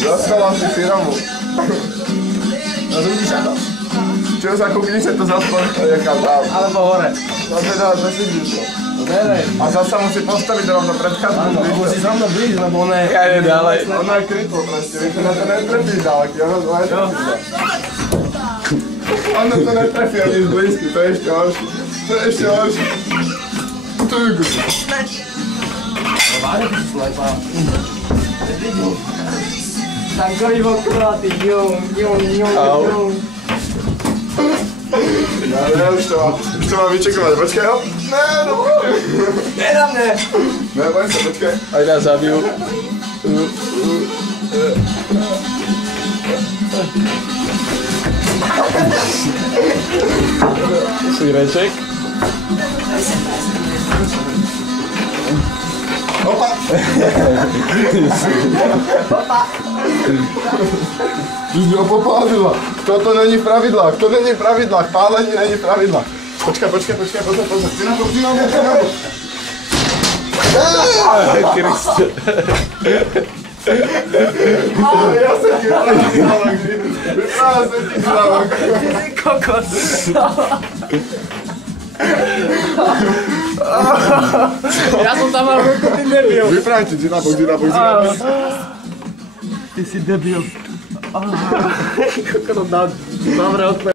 Zaspala si firmu. No vidíš ako? Čo sa kuknite to zaspal, jaká tam. Alebo hore. No teda, zasidíš to. No nevej. A zasa musí postaviť rovno pred chatku. Áno, musíš za mnou blíž, lebo ona je... Ja je ďalej. Ona je krytlo proste, vy to na to netrefíš ďalej, ono to netrefíš. Ono to netrefí ani z blízky, to je ešte horšie. To je ešte horšie. To je good. No vážne ty si slepá. Tankový vokrátý, ňum. Ne, už to mám vyčekovať, počkaj ho. Ne, no. Ne na mne. Ne, boj sa, počkaj. Aj nás zabijú. Síreček. Opa. Ty si ho popálila. Toto není v pravidlách, to není v pravidlách, pálení není v pravidlách. Počkaj, pozor. Ty na bok. Kriste. Ja sa ti vyprávam, Ty si kokos. Ja som tam mal ruku, ty debil. Vyprávam ti, na bok. Ty si debil. Kokos, dobre odpovedal.